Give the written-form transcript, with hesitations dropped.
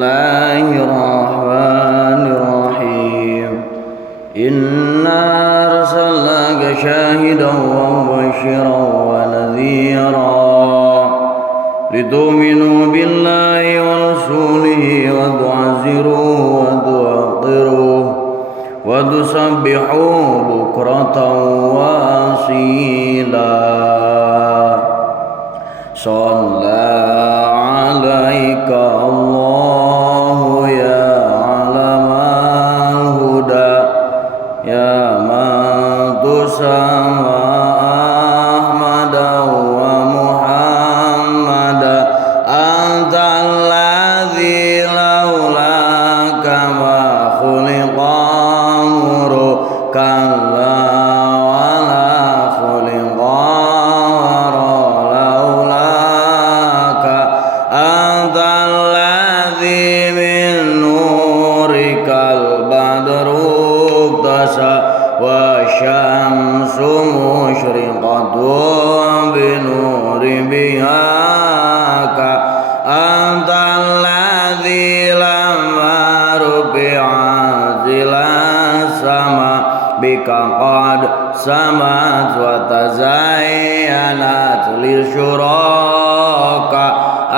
الله الرحمن الرحيم إنا أرسلناك شاهدا ومبشرا ونذيرا لتؤمنوا بالله ورسوله وتعزروه وتوقروه وتسبحوه بكرة وأصيلا صلى عليك الله يا علم الهدى يا من تسمى أحمدا ومحمدا أنت الذي لولاك ما خلق أمر كلا ولا خلق لولاك أنت الذي من نورك البدر اقتسى والشمس مشرقة بنور بهاك أنت الذي لما رفعت إلى السماء بك قد سمت وتزينت للشراق